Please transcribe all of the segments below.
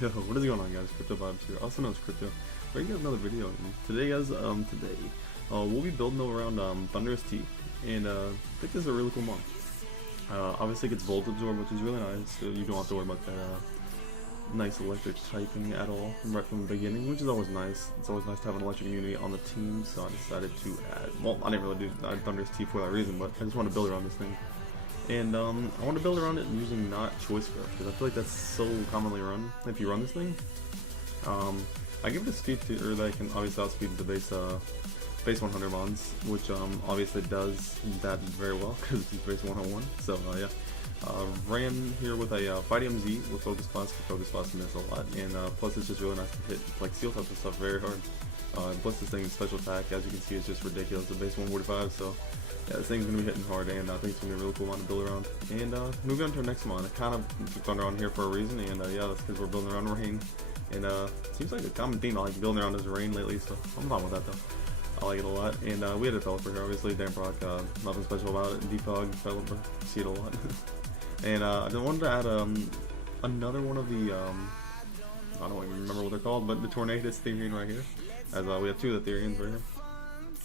Yo, what is going on, guys? Crypto Barbs here, also known as Crypto. Bringing you guys another video. Today, guys, we'll be building around Thundurus T, and I think this is a really cool mod. Obviously, it gets Volt Absorb, which is really nice. So you don't have to worry about that nice electric typing at all right from the beginning, which is always nice. It's always nice to have an electric immunity on the team, so I decided to add. Well, I didn't really do Thundurus T for that reason, but I just want to build around this thing. And I want to build around it using not choice scarf, because I feel like that's so commonly run. If you run this thing, I give it a speed to, or they can obviously outspeed the base 100 mons, which obviously does that very well because it's base 101. So yeah, ran here with a Fightinium Z with Focus Blast. Focus Blast miss a lot, and plus it's just really nice to hit like steel types and stuff very hard. Plus this thing's special attack, as you can see, is just ridiculous. The base 145, so yeah, this thing's gonna be hitting hard, and I think it's gonna be a really cool mod to build around. And moving on to our next mod, I kind of took Thunder on here for a reason, and yeah, that's because we're building around rain. And it seems like a common theme I like building around is rain lately, so I'm fine with that though. I like it a lot. And we had a Pelipper here, obviously, Damproc, nothing special about it. Defog, Pelipper, see it a lot. And I wanted to add another one of the, I don't even remember what they're called, but the Tornadus-Therian right here. As we have two of the Therians right here.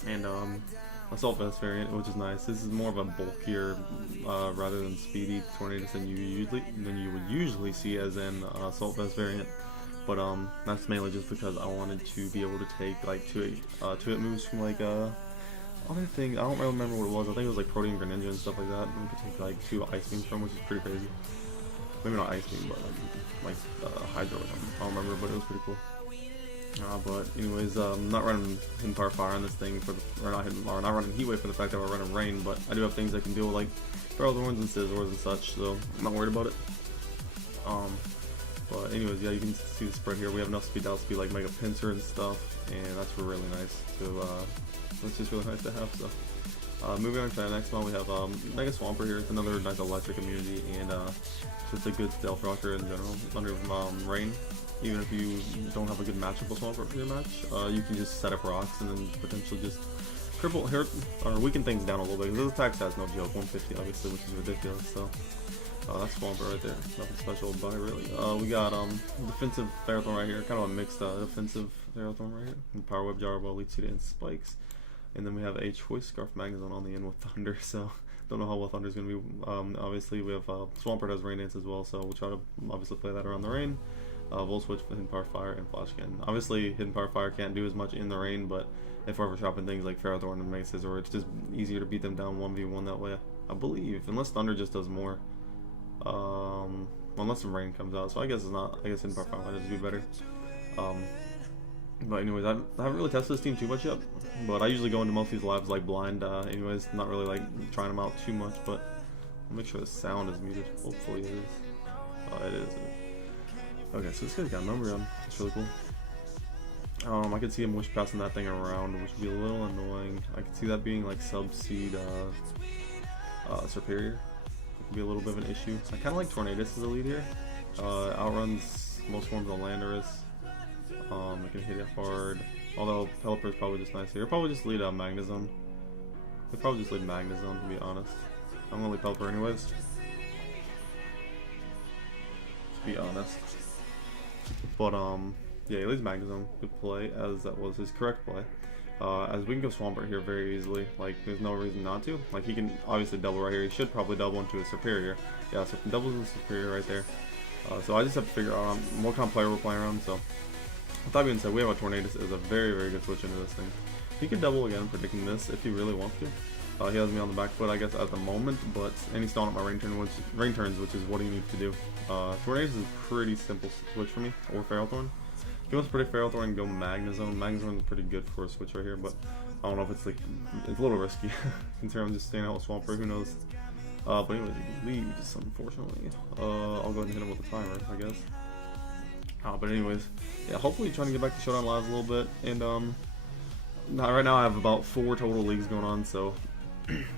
And a Swampert variant, which is nice. This is more of a bulkier, rather than speedy Tornadus than you would usually see as in Swampert variant. But that's mainly just because I wanted to be able to take like two hit moves from like other things. I don't really remember what it was. I think it was like Protean Greninja and stuff like that. And we could take like two Ice Beams from, which is pretty crazy. Maybe not Ice Beam, but like Hydro or something. I don't remember, but it was pretty cool. But anyways, not running Hidden Power Fire on this thing for the, or not running Heat Wave for the fact that we're running Rain, but I do have things I can do like Ferrothorns and Scissors and such, so I'm not worried about it. But anyways, yeah, you can see the spread here. We have enough speed to outspeed like Mega Pincer and stuff, and that's really nice. So that's just really nice to have. So moving on to the next one, we have Mega Swamper here. It's another nice electric immunity, and just a good stealth rocker in general under Rain. Even if you don't have a good matchup with Swampert for your match, you can just set up rocks and then potentially just cripple, hurt, or weaken things down a little bit. Because this attack has no joke, 150 obviously, which is ridiculous. So that's Swampert right there. Nothing special about it really. We got defensive Ferrothorn right here, kind of a mixed defensive Ferrothorn right here. And Power Whip, Gyro Ball, Leech Seed, and Spikes. And then we have a Choice Scarf Magnezone on the end with Thunder. So don't know how well Thunder's gonna be. Obviously we have Swampert has Rain Dance as well, so we'll try to obviously play that around the rain. Volt Switch for Hidden Power Fire and Flash Cannon. Obviously, Hidden Power Fire can't do as much in the rain, but if we're ever shopping things like Ferrothorn and Mega Scissor, it's just easier to beat them down 1v1 that way, I believe. Unless Thunder just does more. Unless the rain comes out, so I guess it's not. I guess Hidden Power Fire might just be better. But anyways, I haven't really tested this team too much yet, but I usually go into most of these lives like blind. Anyways, not really like trying them out too much, but I'll make sure the sound is muted. Hopefully it is. Oh, it is. Okay, so this guy's got a number on. That's really cool. I could see him wish passing that thing around, which would be a little annoying. I could see that being like sub-seed superior. It could be a little bit of an issue. I kind of like Tornadus as a lead here. Outruns most forms of Landorus. It can hit it hard. Although Pelipper is probably just nice here. He'll probably just lead Magnezone. He'll probably just lead Magnezone, to be honest. I'm gonna lead Pelipper anyways. To be honest. But yeah, he leads Magnezone. Good play, as that was his correct play. As we can go Swampert here very easily. Like, there's no reason not to. Like, he can obviously double right here. He should probably double into his superior. Yeah, so doubles his superior right there. So I just have to figure out what kind of player we're playing around. So with that being said, we have a Tornadus as a very, very good switch into this thing. He could double again, predicting this if he really wants to. He has me on the back foot, I guess, at the moment, and he's stalling at my rain turns, which is what he needs to do. Tornadus is a pretty simple switch for me, or Ferrothorn. If he wants to predict Ferrothorn and go Magnezone. Magnezone is pretty good for a switch right here, but I don't know if it's like, it's a little risky. Considering I'm just staying out with Swampert, who knows. But anyways, he leads, unfortunately. I'll go ahead and hit him with a timer, I guess. But anyways, yeah, hopefully trying to get back to Showdown Live a little bit, and right now I have about 4 total leagues going on, so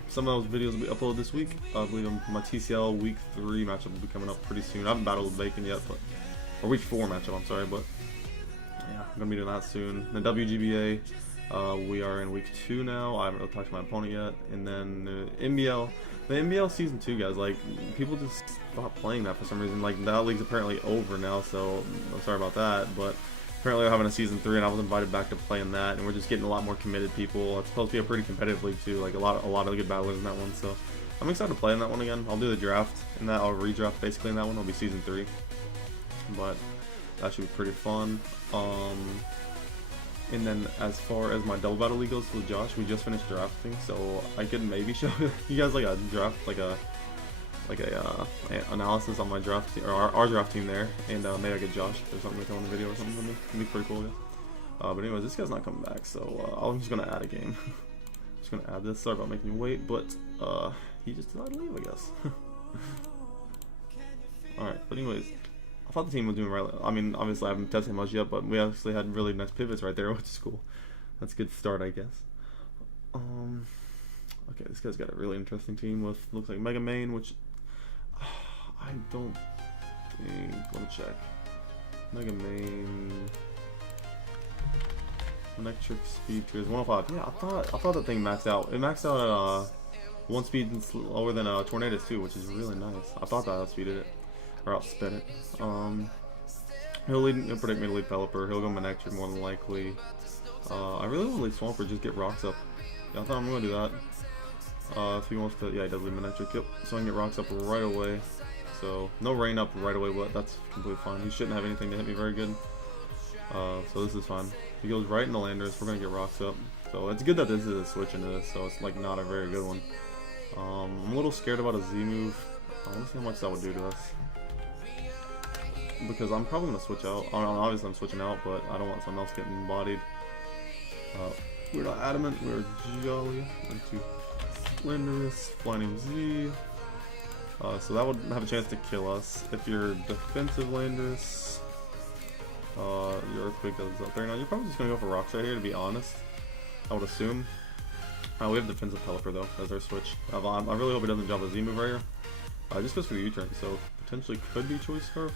some of those videos will be uploaded this week. I believe my TCL week 3 matchup will be coming up pretty soon. I haven't battled with Bacon yet, but or week 4 matchup, I'm sorry, but yeah, I'm gonna be doing that soon. The WGBA, We are in week 2 now. I haven't really talked to my opponent yet. And then MBL. The MBL Season 2, guys, like, people just stopped playing that for some reason. Like, that league's apparently over now, so I'm sorry about that. But apparently we're having a Season 3, and I was invited back to play in that. And we're just getting a lot more committed people. It's supposed to be a pretty competitive league, too. Like, a lot of good battlers in that one. So I'm excited to play in that one again. I'll do the draft in that. I'll redraft basically in that one. It'll be Season 3. But that should be pretty fun. And then as far as my double battle league goes with Josh, we just finished drafting, so I could maybe show you guys like a draft, like a analysis on my draft team, or our draft team there, and maybe I get Josh or something like that on the video or something. It'd be pretty cool, guys. But anyways, this guy's not coming back, so I'm just gonna add a game. Just gonna add this. Sorry about making you wait, but he just decided to leave, I guess. All right, but anyways. I thought the team was doing right. I mean, obviously I haven't tested much yet, but we actually had really nice pivots right there, which is cool. That's a good start, I guess. Okay, this guy's got a really interesting team with, looks like Mega Main, which I don't think. Let me check. Mega Main, Electric Speed Tiers 105. Yeah, I thought that thing maxed out. It maxed out at 1 speed lower than Tornadus too, which is really nice. I thought that outspeeded it. Or outspin it. He'll predict me to lead Pelipper. He'll go Nature more than likely. I really want to lead Swampert, just get rocks up. Yeah, I thought I'm going to do that. If he wants to, yeah, he does lead Nature. Yep. So I can get rocks up right away. So no rain up right away, but that's completely fine. He shouldn't have anything to hit me very good. So this is fine. He goes right into Landers. We're going to get rocks up. So it's good that this is a switch into this, so it's like not a very good one. I'm a little scared about a Z move. I want to see how much that would do to us. Because I'm probably going to switch out. Obviously I'm switching out, but I don't want someone else getting bodied. We're not Adamant, we're Jolly. Into Thundurus, Flying Z. So that would have a chance to kill us. If you're defensive Landers, your Earthquake does up there. Now you're probably just going to go for rocks right here, to be honest. I would assume. We have defensive Pelipper though, as our switch. I really hope he doesn't drop a Z move right here. Just goes for the U-turn, so potentially could be Choice Scarf.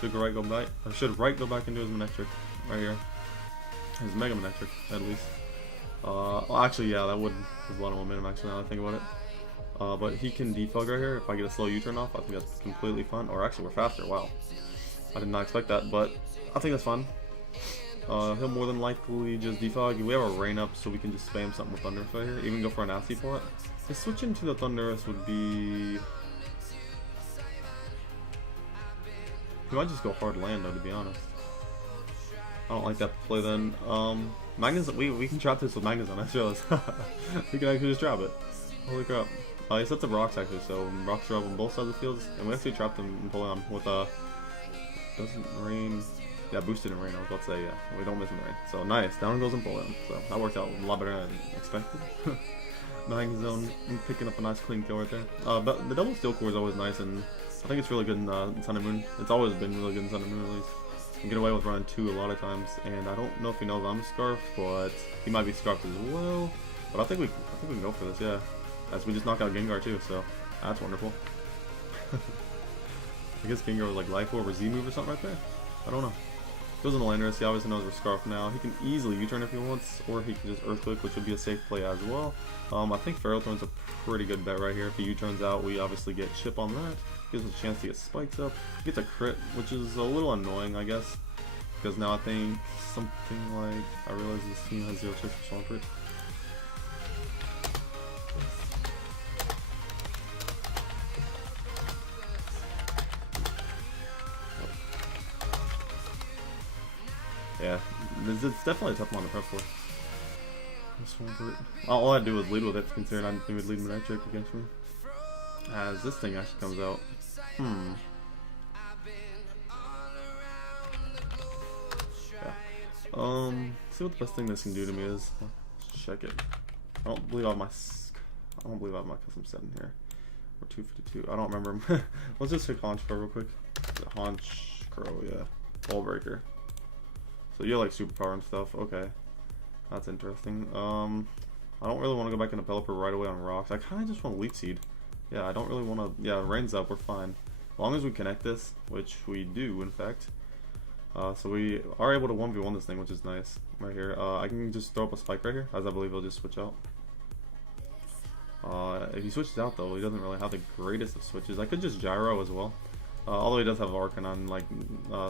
Should right go back. Or should right go back into his Manectric right here. His Mega Manectric, at least. Well, actually, yeah, that would have a lot of momentum. Actually, now that I think about it. But he can defog right here. If I get a slow U-turn off, I think that's completely fun. Or actually, we're faster. Wow, I did not expect that, but I think that's fun. He'll more than likely just defog. We have a rain up, so we can just spam something with Thundurus right here. Even go for a nasty plot. To switch into the Thundurus would be. We might just go hard land though, to be honest. I don't like that play then. Magnezone, we can trap this with Magnezone, I realized. We can actually just trap it. Holy crap. He sets up rocks actually, so rocks are up on both sides of the fields, and we actually trapped them and pull on with doesn't rain. Yeah, boosted in rain, I was about to say, yeah. We don't miss in the rain. So nice, down goes and pull in. So that worked out a lot better than I expected. Magnezone picking up a nice clean kill right there. But the double steel core is always nice, and I think it's really good in Sun and Moon. It's always been really good in Sun and Moon, at least. You can get away with running 2 a lot of times, and I don't know if he knows I'm Scarf, but he might be Scarfed as well. But I think we can go for this, yeah. As we just knock out Gengar too, so that's wonderful. I guess Gengar was like Life Orb or Z move or something right there. I don't know. Goes in the Landers. He obviously knows we're Scarf now. He can easily U-turn if he wants, or he can just Earthquake, which would be a safe play as well. I think Ferrothorn's a pretty good bet right here. If he U-turns out, we obviously get chip on that. Gives us a chance to get spikes up. He gets a crit, which is a little annoying, I guess. Because now I think something like, I realize this team has 0 checks for Swampert. Yeah, it's definitely a tough one to prep for. Swampert. All I do is lead with it, considering I didn't think it would lead Nature against me. As this thing actually comes out. Yeah. See what the best thing this can do to me is. Let's check it. I don't believe I have my custom set in here. Or 252. I don't remember. Let's just check Haunch Crow real quick. Haunch Crow, yeah. Ball Breaker. So you're like superpower and stuff. Okay. That's interesting. I don't really want to go back into Pelipper right away on rocks. I kind of just want Leech Seed. Yeah, I don't really want to. Yeah, rain's up. We're fine. As long as we connect this, which we do, in fact. So we are able to 1v1 this thing, which is nice right here. I can just throw up a spike right here, as I believe he'll just switch out. If he switches out though, he doesn't really have the greatest of switches. I could just gyro as well. Although he does have Arcane on like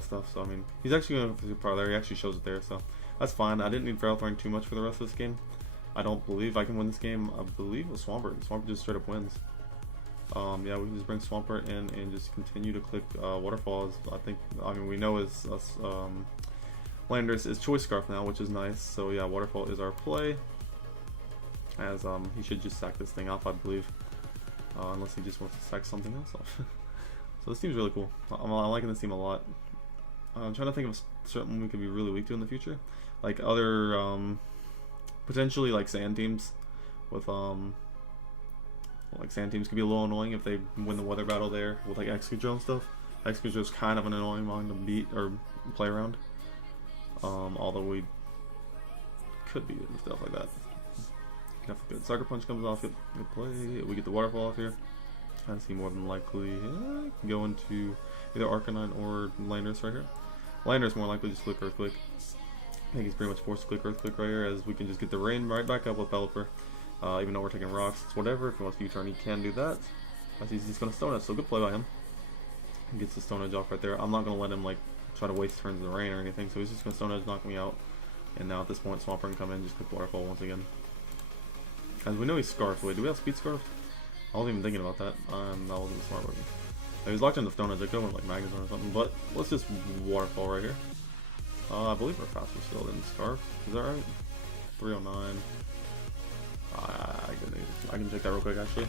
stuff, so I mean, he's actually going to part there. He actually shows it there, so that's fine. I didn't need Ferrothorn too much for the rest of this game. I don't believe I can win this game. I believe with Swampert. Swampert just straight up wins. Yeah, we can just bring Swampert in and just continue to click Waterfall. I mean, we know his Landers is Choice Scarf now, which is nice. So yeah, Waterfall is our play. As he should just sack this thing off, I believe, unless he just wants to sack something else off. So this team's really cool. I'm liking this team a lot. I'm trying to think of certain we could be really weak to in the future, like other potentially like sand teams. With like sand teams could be a little annoying if they win the weather battle there with like Excadrill and stuff. Excadrill is kind of an annoying one to beat or play around. Although we could beat it and stuff like that. Definitely good. Sucker Punch comes off. Good play. We get the Waterfall off here. I see more than likely go into either Arcanine or Landers right here. Landers more likely just click Earthquake. I think he's pretty much forced to click Earthquake right here, as we can just get the rain right back up with Pelipper. Even though we're taking rocks, it's whatever. If he wants to U-turn, he can do that. As he's just going to Stone Edge, so good play by him. He gets the Stone Edge off right there. I'm not going to let him like try to waste turns in the rain or anything, so he's just going to Stone Edge, knock me out. And now at this point, Swampert can come in, just click Waterfall once again. As we know he's Scarfed. Wait, do we have Speed Scarf? I wasn't even thinking about that. That wasn't smart with me. He was locked in the Stone Edge. I could have went like Magnezone or something, but let's just Waterfall right here. I believe we're faster still than Scarf. Is that right? 309. I can check that real quick actually.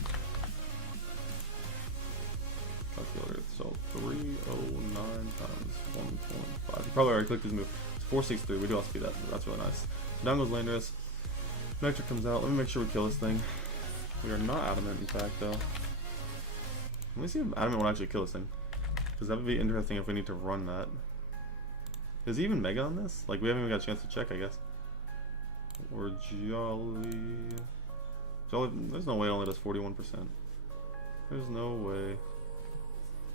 Calculator. So 309 times 1.5. He probably already clicked his move. It's 463. We do outspeed that. That's really nice. So down goes Landorus. Nature comes out. Let me make sure we kill this thing. We are not Adamant, in fact, though. Let me see if Adamant will actually kill this thing, because that would be interesting if we need to run that. Is he even Mega on this? Like, we haven't even got a chance to check, I guess. Or Jolly... There's no way it only does 41%. There's no way.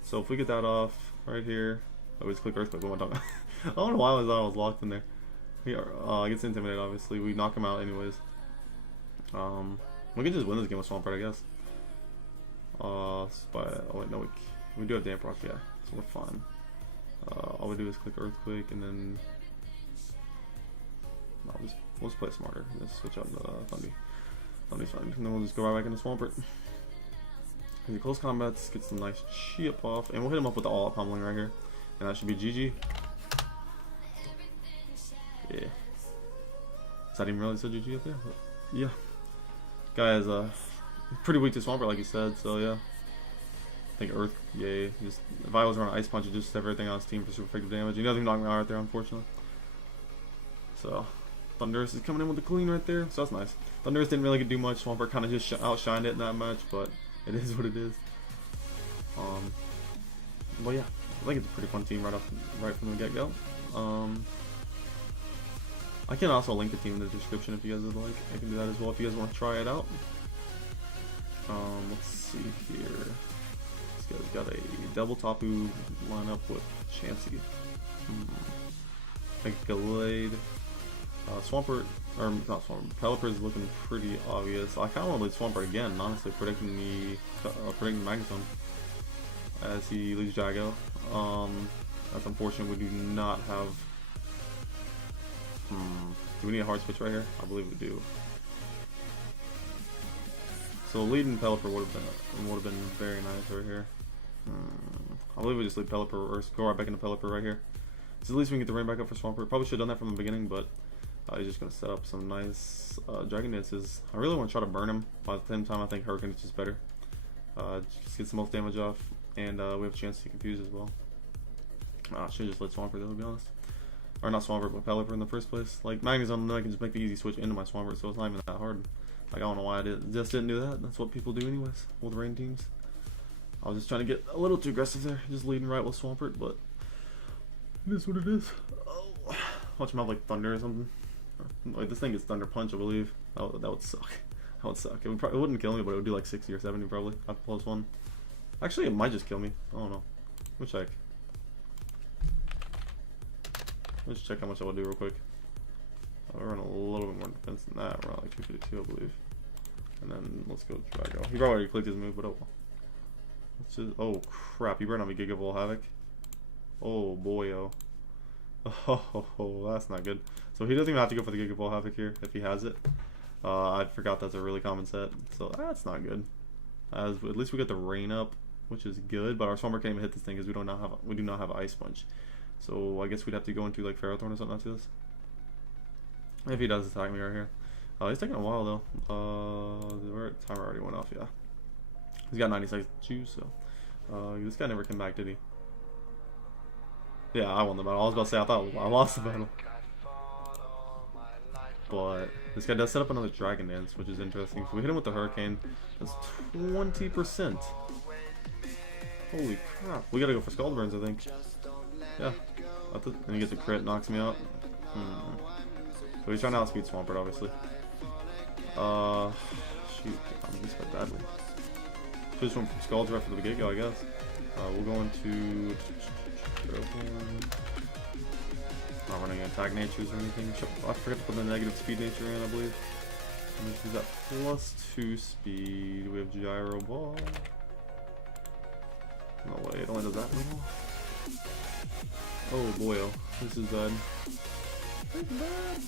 So if we get that off right here... Oh, we just click Earthquake. What am I talking about? I don't know why I was locked in there. He gets Intimidate, obviously. We knock him out anyways. We can just win this game with Swampert, I guess. Oh wait, no, we do have Damp Rock, yeah, so we're fine. All we do is click Earthquake, and then no, we'll just play smarter. Let's switch out to Thundy. Thundy's fine, and then we'll just go right back into Swampert. And the close combats get some nice chip off, and we'll hit him up with the all-out pummeling right here, and that should be GG. Yeah. Is that even really said GG up there? Yeah. Guy is pretty weak to Swampert, like he said, so yeah. I think Earth, yay. Just if I was running Ice Punch, it just everything on his team for super effective damage. You know, they knocked me out right there, unfortunately. So Thundurus is coming in with the clean right there, so that's nice. Thundurus didn't really do much. Swampert kind of just outshined it that much, but it is what it is. But yeah, I think it's a pretty fun team right from the get-go. I can also link the team in the description if you guys would like. I can do that as well if you guys want to try it out. Let's see here. This guy's got a double Tapu lineup with Chansey. I think Gallade. Swampert, or not Swampert, Pelipper is looking pretty obvious. I kind of want to lead Swampert again, honestly, predicting Magnezone as he leads Jago. That's unfortunate. We do not have. Do we need a hard switch right here? I believe we do. So leading Pelipper would have been very nice right here. I believe we just lead Pelipper or go right back into Pelipper right here. So at least we can get the rain back up for Swampert. Probably should have done that from the beginning, but he's just gonna set up some nice Dragon Dances. I really want to try to burn him, but at the same time I think Hurricane is just better. Just gets the most damage off, and we have a chance to confuse as well. I should just let Swampert though, to be honest. Or not Swampert, but Pelipper in the first place. Like Magnezone, then I can just make the easy switch into my Swampert, so it's not even that hard. Like I don't know why I just didn't do that. That's what people do anyways with rain teams. I was just trying to get a little too aggressive there, just leading right with Swampert, but it is what it is. Oh, watch him have like Thunder or something. Like this thing gets Thunder Punch, I believe. That would suck. That would suck. It wouldn't kill me, but it would do like 60 or 70 probably after +1. Actually, it might just kill me. I don't know. Let me check. Let's check how much I will do real quick. I'll run a little bit more defense than that. We're at like 252, I believe. And then let's go Gyro. He probably already clicked his move, but oh well. Let's just, oh crap, he burned on me Giga Ball Havoc. Oh boy, oh. Oh, that's not good. So he doesn't even have to go for the Giga Ball Havoc here if he has it. I forgot that's a really common set, so that's not good. As at least we got the rain up, which is good. But our Swampert can't even hit this thing because we do not have Ice Punch. So I guess we'd have to go into like Ferrothorn or something after this. If he does attack me right here. He's taking a while though. The timer already went off. Yeah, he's got 90 seconds to choose. So this guy never came back, did he? Yeah, I won the battle. I was about to say I thought I lost the battle. But this guy does set up another Dragon Dance, which is interesting. So we hit him with the Hurricane. That's 20%. Holy crap. We gotta go for Scald Burns, I think. Yeah. And he gets a crit, knocks me out. So he's trying to outspeed Swampert, obviously. Shoot. I missed that badly. Just went from Scalds right for the get-go, I guess. We'll go into... Not running attack natures or anything. I forgot to put the negative speed nature in, I believe. And this is at +2 speed. We have Gyro Ball. No way, it only does that anymore. Oh boy, oh. This is bad. This is bad.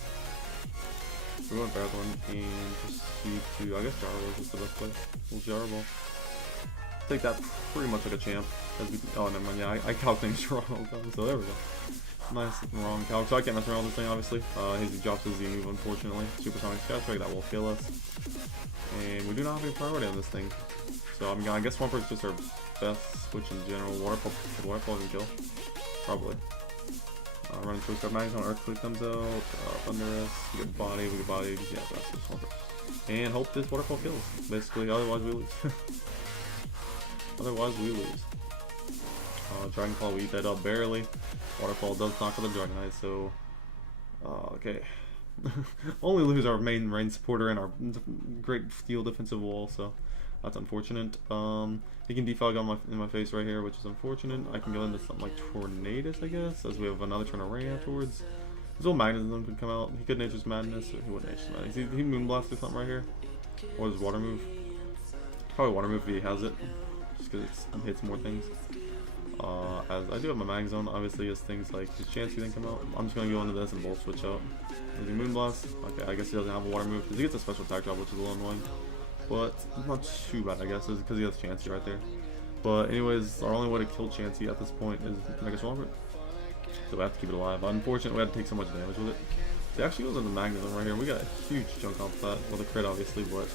We're going Ferrothorn and proceed to, I guess Gyro Ball is just the best play. We'll Gyro Ball. Take that pretty much like a champ. As we, oh, never mind, yeah, I calc things wrong all the time, so there we go. Nice wrong calc, so I can't mess around with this thing, obviously. He drops his Z move, unfortunately. Supersonic Skystrike, that will kill us. And we do not have any priority on this thing. So I guess Swampert's just our best switch in general. Waterfall, could Waterfall even kill? Probably. Running Twist Guard, Magnezone, Earthquake comes out, Thundurus, we get body, yeah, that's the Swampert. And hope this Waterfall kills, basically, otherwise we lose. Otherwise we lose. Dragon Claw, we eat that up barely. Waterfall does knock out the Dragonite, so... okay. Only lose our main rain supporter and our great steel defensive wall, so that's unfortunate. He can defog on in my face right here, which is unfortunate. I can go into something like Tornadus, I guess, as we have another turn of rain afterwards. His old Magnezone could come out. He could Nature's Madness, or he wouldn't Nature's Madness. He Moonblast or something right here. Or his Water Move. Probably Water Move if he has it, just because it hits more things. As I do have my Magnezone, obviously, as things like his Chansey then come out. I'm just going to go into this and Bolt Switch out. Does he Moonblast? Okay, I guess he doesn't have a Water Move, because he gets a special attack drop, which is a little annoying. But not too bad, I guess, because he has Chansey right there. But anyways, our only way to kill Chansey at this point is Mega Swampert. So we have to keep it alive. Unfortunately, we had to take so much damage with it. It actually goes into Magnezone right here. We got a huge chunk off that. Well, the crit, obviously, but...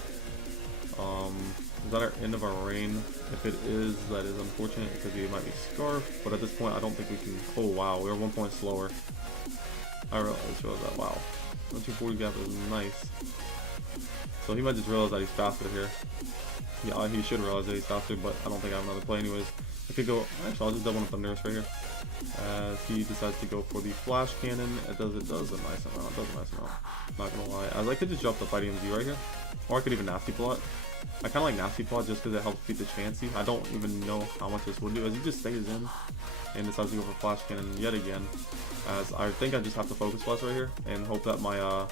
is that our end of our rain? If it is, that is unfortunate because he might be Scarf. But at this point, I don't think we can... Oh, wow. We're 1 point slower. I realized that. Wow. The 240 gap is nice. So he might just realize that he's faster here. Yeah, he should realize that he's faster, but I don't think I have another play anyways. I could go... Actually, I'll just double with Thundurus right here. As he decides to go for the Flash Cannon. It does a nice amount. It does a nice amount. Not gonna lie. As I could just drop the Fightinium Z right here. Or I could even Nasty Plot. I kind of like Nasty Plot just because it helps beat the Chansey. I don't even know how much this would do. As he just stays in and decides to go for Flash Cannon yet again. As I think I just have to Focus Blast right here and hope that my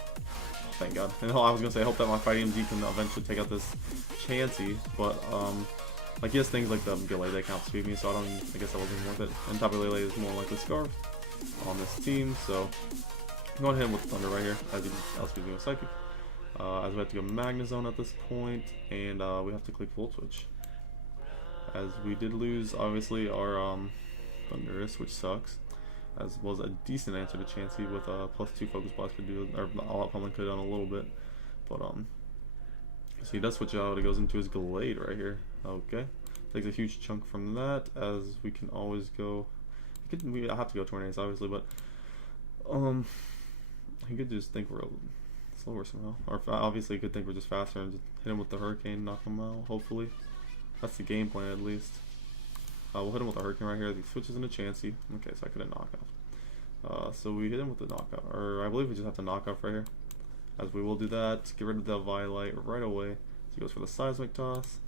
thank God. And I was gonna say, I hope that my Fightinium Z can eventually take out this Chansey, but like he has things like the Gallade that can outspeed me, so I guess that wasn't worth it. And Tapu Lele is more likely Scarf on this team, so I'm going to hit him with Thunder right here as he outspeeds me with Psychic. As we have to go Magnezone at this point, and we have to click Volt Switch. As we did lose, obviously, our Thundurus, which sucks. As was a decent answer to Chansey with +2 Focus Blast could do, or All Out Pummeling could have done a little bit. But so he does switch out. It goes into his Gallade right here. Okay, takes a huge chunk from that. As we can always go, I have to go Tornadus obviously, but he could just think we're slower somehow, or obviously he could think we're just faster and just hit him with the Hurricane, knock him out. Hopefully, that's the game plan at least. We'll hit him with the Hurricane right here. He switches into Chansey. Okay, so I could have knockout. So we hit him with the knockout, or I believe we just have to knock off right here. As we will do that, get rid of the Violet right away. So he goes for the Seismic Toss.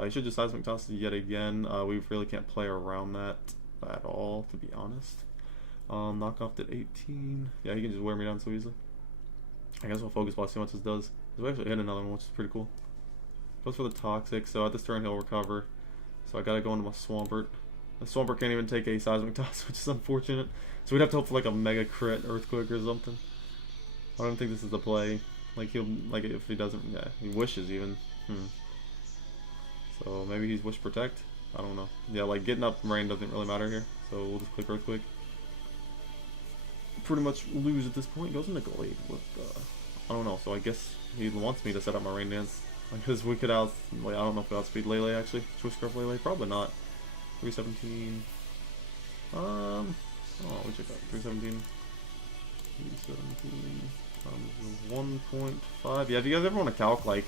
He should just Seismic Toss yet again. We really can't play around that at all, to be honest. Knock off at 18. Yeah, he can just wear me down so easily. I guess we'll focus ball, see how much this does. We actually hit another one, which is pretty cool. Goes for the Toxic, so at this turn he'll recover. So I gotta go into my Swampert. The Swampert can't even take a Seismic Toss, which is unfortunate. So we'd have to hope for like a Mega Crit Earthquake or something. I don't think this is the play. Like he'll, like if he doesn't, yeah, he wishes even. So maybe he's Wish Protect. I don't know. Yeah, like getting up rain doesn't really matter here. So we'll just click Earthquake. Pretty much lose at this point. Goes into Glade with, I don't know. So I guess he wants me to set up my Rain Dance. Because we could out, like, I don't know if we outspeed Lele actually. Choice Scarf Lele? Probably not. 317. Oh, we check out. 317. 317. 1.5. Yeah, if you guys ever want to calc, like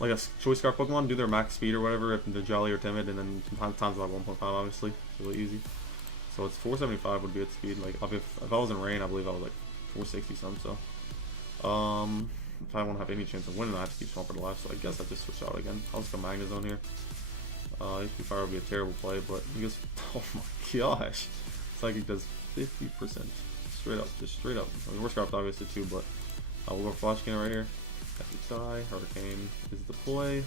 a Choice Scarf Pokemon, do their max speed or whatever if they're Jolly or Timid, and then sometimes like 1.5 obviously. It's really easy. So it's 475 would be its speed. Like if I was in rain, I believe I was like 460 some. So if I want to have any chance of winning, I have to keep Swampert alive. So I guess I just switch out again. I'll just go Magnezone here. HP Fire would be a terrible play, but he goes. Oh my gosh! Psychic does 50%. Straight up, just straight up. I mean, we're scarfed obviously too, but we'll go Flash Cannon right here. Epic Die, Hurricane is the play.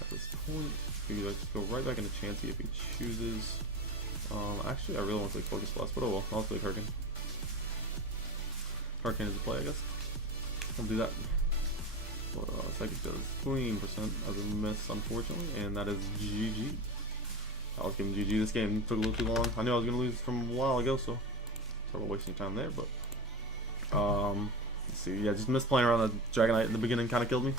At this point, we can just go right back into Chansey if he chooses. Actually, I really want to play Focus Blast, but oh well, I'll play Hurricane. Hurricane is the play, I guess. I'll do that. But Psychic does 20% as a miss, unfortunately, and that is GG. I was giving GG. This game took a little too long. I knew I was going to lose from a while ago, so sorry about wasting time there, but let's see. Yeah, just missed playing around the Dragonite in the beginning, kind of killed me.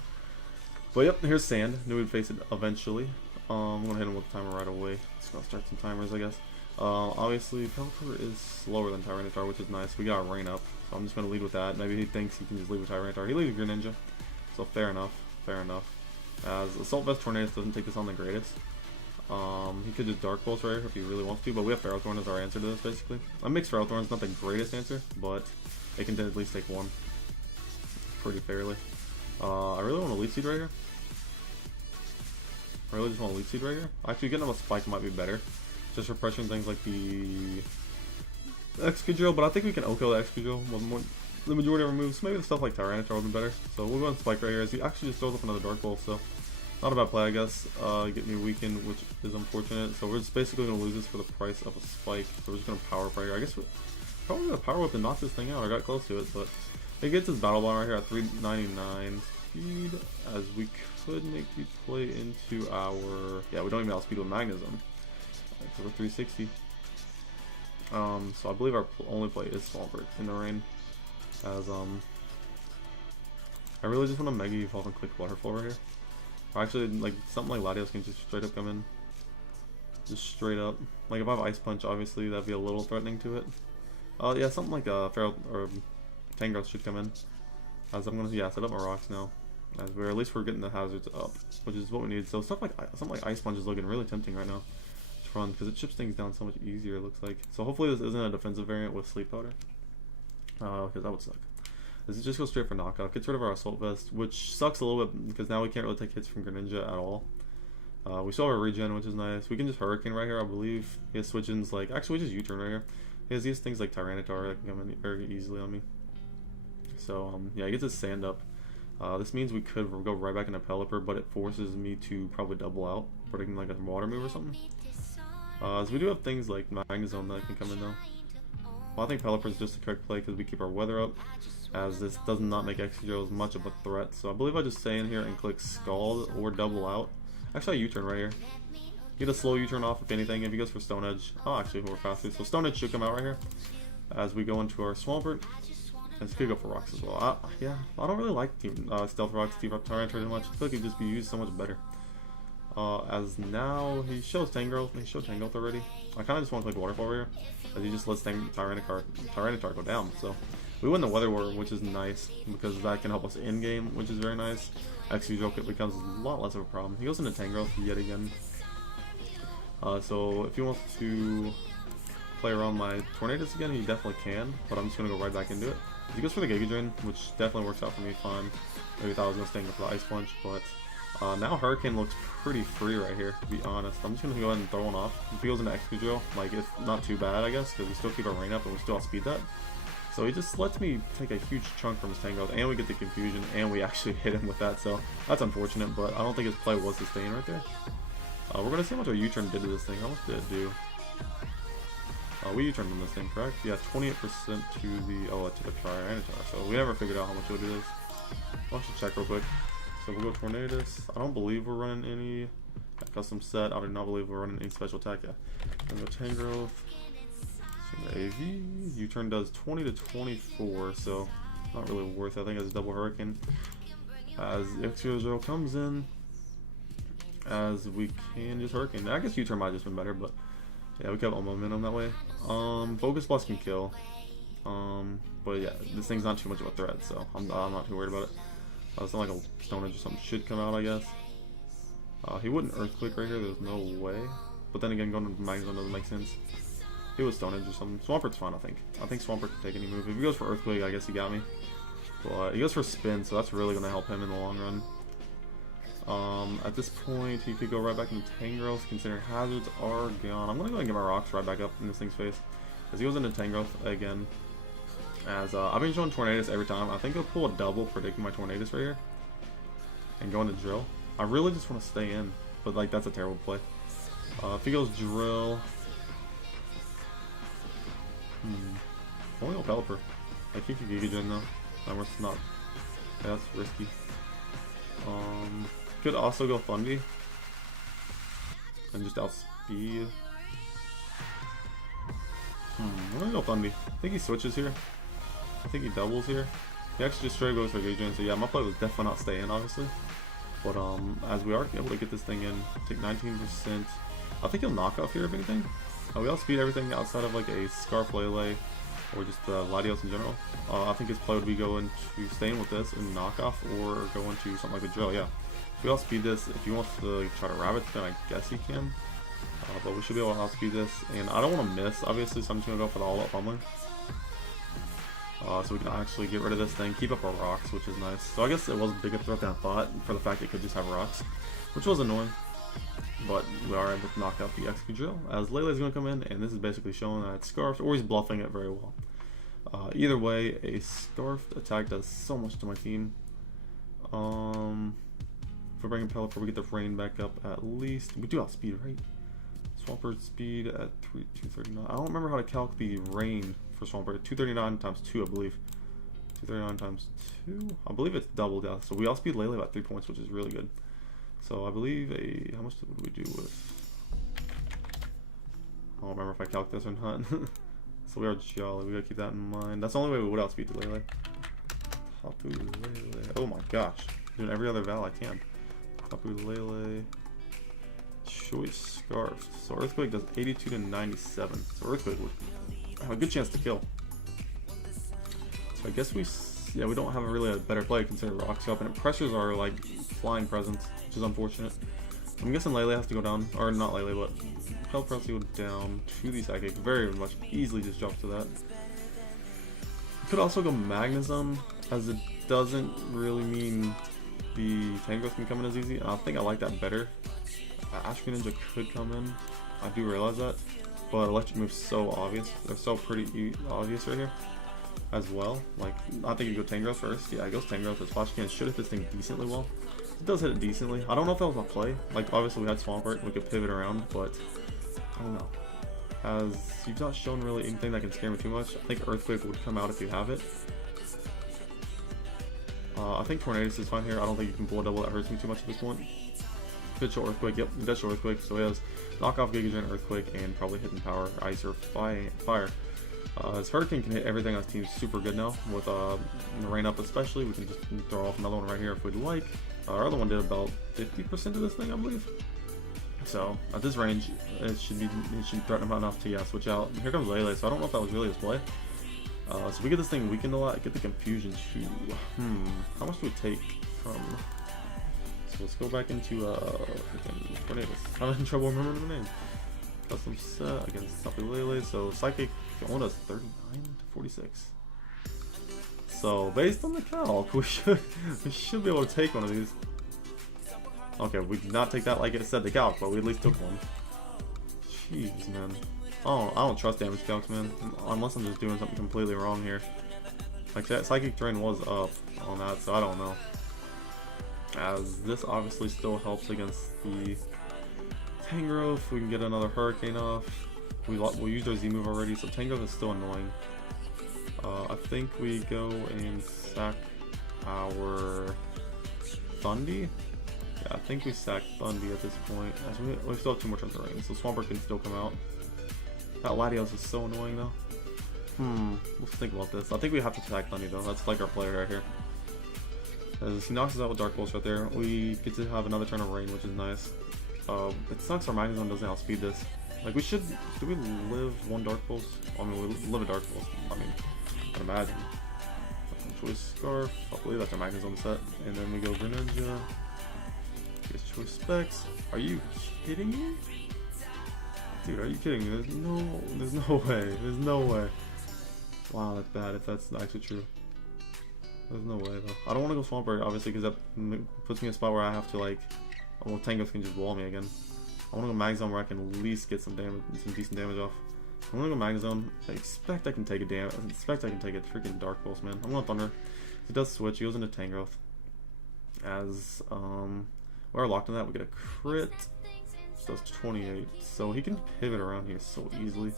But yep, here's Sand. Knew we'd face it eventually. I'm going to hit him with the timer right away. Just going to start some timers, I guess. Obviously, Pelipper is slower than Tyranitar, which is nice. We got Rain up, so I'm just going to lead with that. Maybe he thinks he can just lead with Tyranitar. He leads with Greninja, so fair enough. Fair enough. As Assault Vest Tornadus doesn't take this on the greatest. He could just Dark Pulse right here if he really wants to, but we have Ferrothorn as our answer to this, basically. A mixed Ferrothorn is not the greatest answer, but it can at least take one pretty fairly. I really want a Leech Seed right here. I really just want a Leech Seed right here. Actually, getting him a Spike might be better, just for pressuring things like the Excadrill, but I think we can OHKO the Excadrill with the majority of our moves. Maybe the stuff like Tyranitar would be better. So we'll go on Spike right here, as he actually just throws up another Dark Ball, so not a bad play, I guess. Get me weakened, which is unfortunate. So we're just basically going to lose this for the price of a Spike. So we're just going to Power Up right here. I guess we're probably going to Power Whip and knock this thing out. I got close to it, but it gets his Battle Bond right here at 399 speed, as we could make the play into our... Yeah, we don't even outspeed with Magnezone. So we're 360. So I believe our only play is Swampert in the rain. As I really just want to Mega Evolve and click Waterfall right here. Or actually, like something like Latios can just straight up come in. Just straight up. Like if I have Ice Punch, obviously that'd be a little threatening to it. Yeah, something like Feral or Tangrowth should come in. As I'm gonna set up my rocks now. As we're at least we're getting the hazards up, which is what we need. So something like Ice Punch is looking really tempting right now. Run because it chips things down so much easier, it looks like. So hopefully this isn't a defensive variant with Sleep Powder, because that would suck. This just goes straight for knockout. Gets rid of our Assault Vest, which sucks a little bit because now we can't really take hits from Greninja at all. We still have a regen, which is nice. We can just Hurricane right here, I believe. He has switch-ins like, actually we just U-turn right here. He has these things like Tyranitar that can come in very easily on me. So yeah, he gets his Sand up. This means we could go right back into Pelipper, but it forces me to probably double out, predicting like a water move or something. So we do have things like Magnezone that can come in now. Well, I think Pelipper is just the correct play because we keep our weather up, as this does not make Excadrill as much of a threat. So I believe I just stay in here and click Scald or double out. Actually, I U-turn right here. Get a slow U-turn off if anything. If he goes for Stone Edge, oh, actually we're faster. So Stone Edge should come out right here as we go into our Swampert. And this could go for Rocks as well. Yeah, I don't really like Stealth Rocks, Tyranitar too much. I feel like it could just be used so much better. As now he shows Tangrowth, and he showed Tangrowth already. I kind of just want to click Waterfall here, as he just lets Tyranitar go down. So we win the Weather War, which is nice because that can help us in game, which is very nice. Excadrill becomes a lot less of a problem. He goes into Tangrowth yet again. So if he wants to play around my Tornadus again, he definitely can. But I'm just gonna go right back into it. He goes for the Giga Drain, which definitely works out for me fine. Maybe thought I was gonna stay for the Ice Punch, but Now Hurricane looks pretty free right here, to be honest. I'm just going to go ahead and throw one off. If he goes into Excadrill, like, it's not too bad, I guess, because we still keep our rain up and we still outspeed that. So he just lets me take a huge chunk from his Tangrowth, and we get the confusion, and we actually hit him with that, so that's unfortunate, but I don't think his play was sustained right there. We're going to see how much our U-turn did to this thing. How much did it do? We U-turned on this thing, correct? Yeah, 28% to the Tyranitar, so we never figured out how much it would do this. I'll actually check real quick. So we'll go Tornadus. I don't believe we're running any custom set. I do not believe we're running any special attack. Yeah. Then go Tangrowth. AV. U-turn does 20 to 24, so not really worth it. I think it's double Hurricane. As Excadrill comes in, as we can just Hurricane. I guess U-turn might have just been better, but yeah, we kept all momentum that way. Focus Blast can kill. But yeah, this thing's not too much of a threat, so I'm not too worried about it. It's not like a Stone Edge or something should come out, I guess. He wouldn't Earthquake right here, there's no way. But then again, going to Magnezone doesn't make sense. He was Stone Edge or something. Swampert's fine, I think. I think Swampert can take any move. If he goes for Earthquake, I guess he got me. But he goes for Spin, so that's really going to help him in the long run. At this point, he could go right back into Tangrowth, considering hazards are gone. I'm going to go and get my rocks right back up in this thing's face. As he goes into Tangrowth again. As I've been showing Tornadus every time. I think I'll pull a double predicting my Tornadus right here. And go into Drill. I really just want to stay in. But like that's a terrible play. If he goes Drill. Only go Pelipper. I think he could Giga-Gen though. It's not. Yeah, that's risky. Could also go Fundy. And just outspeed. I'm gonna go Fundy. I think he switches here. I think he doubles here. He actually just straight goes for Giga-Gen, so yeah, my play was definitely not staying, obviously. But as we are able to get this thing in, take 19%. I think he'll knock off here if anything. We outspeed everything outside of like a Scarf Lele or just Latios in general. I think his play would be going to staying with this and knock off or go into something like a Drill, yeah. If we outspeed this, if he wants to try to Rabbit, then I guess he can. But we should be able to outspeed this, and I don't want to miss, obviously, so I'm just going to go for the all-out pummeling. So we can actually get rid of this thing, keep up our rocks, which is nice. So I guess it was a bigger threat than I thought, for the fact it could just have rocks, which was annoying. But we are able to knock out the Excadrill, as Lele's going to come in, and this is basically showing that it's Scarfed, or he's bluffing it very well. Either way, a Scarfed attack does so much to my team. If we bring in Pelipper, we get the rain back up at least. We do outspeed, right? Swampert speed at 239. I don't remember how to calc the rain for Swampert. 239 times 2, I believe. 239 times 2? I believe it's double death. So we outspeed Lele about 3 points, which is really good. So I believe how much would we do with? I don't remember if I calc this or not. So we are jolly. We gotta keep that in mind. That's the only way we would outspeed the Lele. Tapu Lele. Oh my gosh. Doing every other val I can. Tapu Lele. Choice Scarf. So Earthquake does 82 to 97. So Earthquake would have a good chance to kill. So I guess we don't have really a better play considering rocks up, and it pressures our like flying presence, which is unfortunate. I'm guessing Lele has to go down, or not Lele, but Pelipper has to go down to the Psychic. Very much easily just drops to that. Could also go Magnezone, as it doesn't really mean the Tangrowth can come in as easy. I think I like that better. Ash Ninja could come in. I do realize that, but electric move's so obvious. They're so pretty obvious right here as well. Like, I think you go Tangrowth first. Yeah, it goes Tangrowth. The Splash Can should hit this thing decently well. It does hit it decently. I don't know if that was my play. Like, obviously we had Swampert, we could pivot around, but I don't know. As you've not shown really anything that can scare me too much. I think Earthquake would come out if you have it. I think Tornadus is fine here. I don't think you can pull a double that hurts me too much at this point. Could show Earthquake, yep, he does show Earthquake, so he has knockoff Giga-Gen, Earthquake, and probably hidden power, ice, or fire. His Hurricane can hit everything on his team super good now, with the rain up especially. We can just throw off another one right here if we'd like. Our other one did about 50% of this thing, I believe. So at this range, it should threaten him enough to switch out. Here comes Lele, so I don't know if that was really his play. So we get this thing weakened a lot, get the confusion too. How much do we take from? So let's go back into Tornadus. I'm having trouble remembering the name. Custom set against Tapu Lele. So Psychic only does 39 to 46. So based on the calc, we should be able to take one of these. Okay, we did not take that like it said the calc, but we at least took one. Jeez, man. I don't trust damage calcs, man. Unless I'm just doing something completely wrong here. Like that Psychic Terrain was up on that, so I don't know. As this obviously still helps against the Tangrowth. We can get another Hurricane off. We used our Z move already, so Tangrowth is still annoying. I think we go and sack our Thundy. Yeah, I think we sack Thundy at this point. As we still have 2 more turns of rain, so Swampert can still come out. That Latios is so annoying though. Let's think about this. I think we have to sack Thundy though. That's like our player right here. As he knocks us out with Dark Pulse right there, we get to have another turn of rain, which is nice. It sucks our Magnezone doesn't outspeed this. Like we should. Do we live 1 Dark Pulse? I mean, we live a Dark Pulse. I mean, I can imagine. Choice Scarf. I believe that's our Magnezone set. And then we go Greninja. Gets Choice Specs. Are you kidding me? Dude, are you kidding me? There's no way. There's no way. Wow, that's bad if that's actually true. There's no way though. I don't want to go Swampert obviously because that puts me in a spot where I have to like, well, Tangrowth can just wall me again. I want to go Magnezone where I can at least get some damage, some decent damage off. I'm gonna go Magnezone. I expect I can take a damage. I expect I can take a freaking Dark Pulse, man. I'm going Thunder. He does switch. He goes into Tangrowth. As we're locked in that, we get a crit. So that's 28. So he can pivot around here so easily.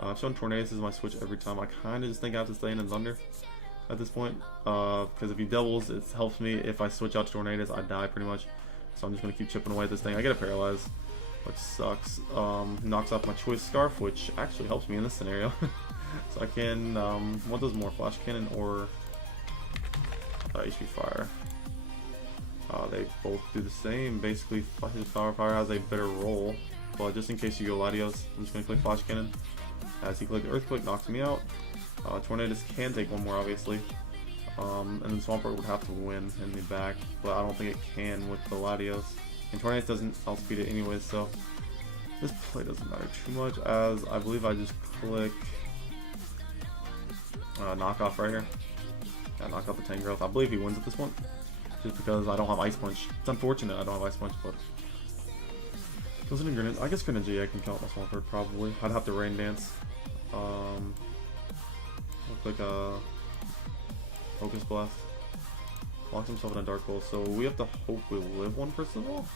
I've shown Tornadus is my switch every time. I kind of just think I have to stay in Thunder at this point. Because if he doubles, it helps me. If I switch out to Tornadus, I die pretty much. So I'm just going to keep chipping away at this thing. I get a Paralyze, which sucks. Knocks off my Choice Scarf, which actually helps me in this scenario. So I can, what does more, Flash Cannon or HP Fire? They both do the same. Basically, his Fire has a better roll. But just in case you go Latios, I'm just going to click Flash Cannon. As he clicked Earthquake, knocks me out. Tornadus can take 1 more, obviously. And then Swampert would have to win in the back, but I don't think it can with the Latios. And Tornadus doesn't outspeed it anyways, so this play doesn't matter too much, as I believe I just click knockoff right here. Yeah, knock out the Tangrowth. I believe he wins at this one, just because I don't have Ice Punch. It's unfortunate I don't have Ice Punch, but goes into Greninja. I guess Greninja I can count my Swampert probably. I'd have to Rain Dance. Look like a Focus Blast. Locks himself in a Dark Hole, so we have to hope we live 1 first of all.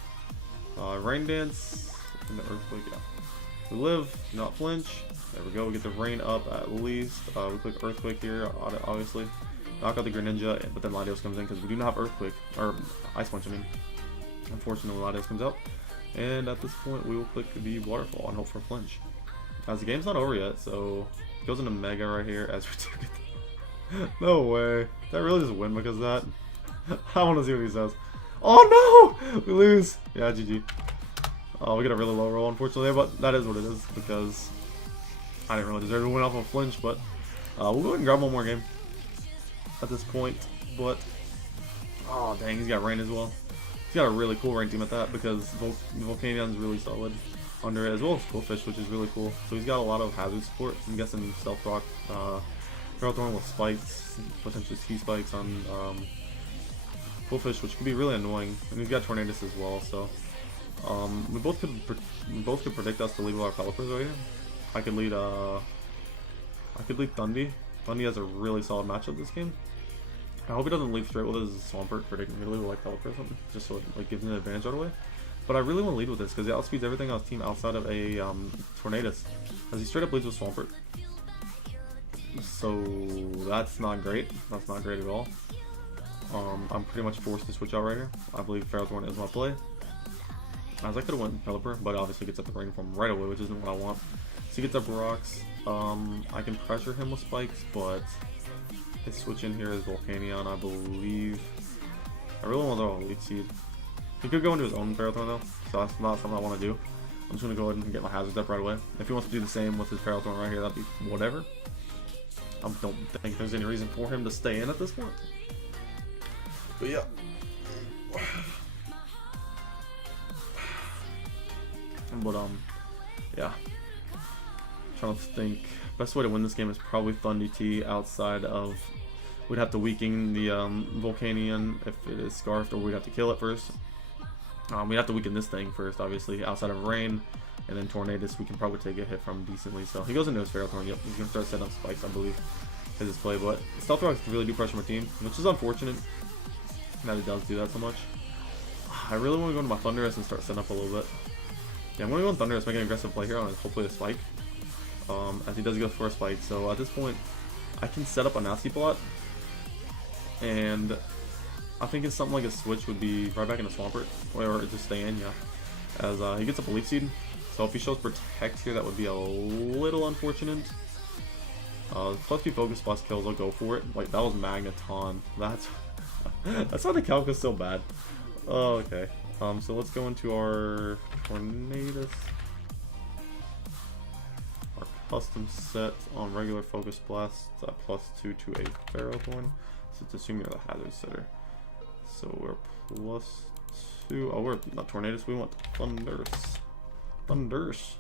Rain Dance and the Earthquake, yeah. We live, not flinch. There we go, we get the Rain up at least. We click Earthquake here, obviously. Knock out the Greninja, but then Latios comes in because we do not have Earthquake, or Ice Punch, I mean. Unfortunately, Latios comes out. And at this point, we will click the Waterfall and hope for a flinch. As the game's not over yet, so it goes into Mega right here as we took it. No way. Did I really just win because of that? I want to see what he says. Oh no! We lose. Yeah, GG. Oh, we get a really low roll, unfortunately, but that is what it is because I didn't really deserve to win off of flinch, but we'll go ahead and grab 1 more game at this point. But oh dang, he's got Rain as well. He's got a really cool Rain team at that because Volcanion's really solid under it, as well as Quillfish, which is really cool. So he's got a lot of hazard support. I'm guessing Stealth Rock, Ferrothorn with spikes, potentially T-spikes on Quillfish, which could be really annoying. And he's got Tornadus as well, so we both could predict us to lead with our Pelippers right here. I could lead Thundy. Thundy has a really solid matchup this game. I hope he doesn't lead straight with his Swampert, predicting me to lead with like Pelipper or something, just so it like gives me an advantage right away. But I really want to lead with this because it outspeeds everything on his team outside of a Tornadus, as he straight up leads with Swampert. So that's not great. That's not great at all. I'm pretty much forced to switch out right here. I believe Ferrothorn is my play. As I could have went Pelipper, but obviously gets up the Rain Form right away, which isn't what I want. So he gets up Rocks. I can pressure him with spikes, but his switch in here is Volcanion, I believe. I really want to throw a Leech Seed. He could go into his own Ferrothorn though, so that's not something I want to do. I'm just going to go ahead and get my hazards up right away. If he wants to do the same with his Ferrothorn right here, that'd be whatever. I don't think there's any reason for him to stay in at this point. But yeah. But yeah. Trying to think. Best way to win this game is probably Thundy T outside of. We'd have to weaken the Volcanion if it is scarfed, or we'd have to kill it first. We have to weaken this thing first, obviously, outside of Rain, and then Tornadus we can probably take a hit from decently. So he goes into his Ferrothorn. Yep, he's gonna start setting up spikes, I believe, as his play. But Stealth Rocks really do pressure my team, which is unfortunate that it does do that so much. I really want to go into my Thundurus and start setting up a little bit. Yeah, I'm gonna go on Thundurus, make an aggressive play here on hopefully a spike. As he does go for a spike, so at this point, I can set up a nasty plot, and I think it's something like a switch would be right back into Swampert, or just stay in, yeah. As he gets up a Leech Seed, so if he shows Protect here, that would be a little unfortunate. Plus 2 Focus plus kills, I'll go for it. Like, that was Magnezone. That's why the calc was so bad. Oh, okay. So let's go into our Tornadus. Our custom set on regular Focus Blast, plus 2 to a Ferrothorn. So it's assuming you're the Hazard Setter. So we're plus 2. Oh, we're not Tornadus, we want Thundurus. Thundurus.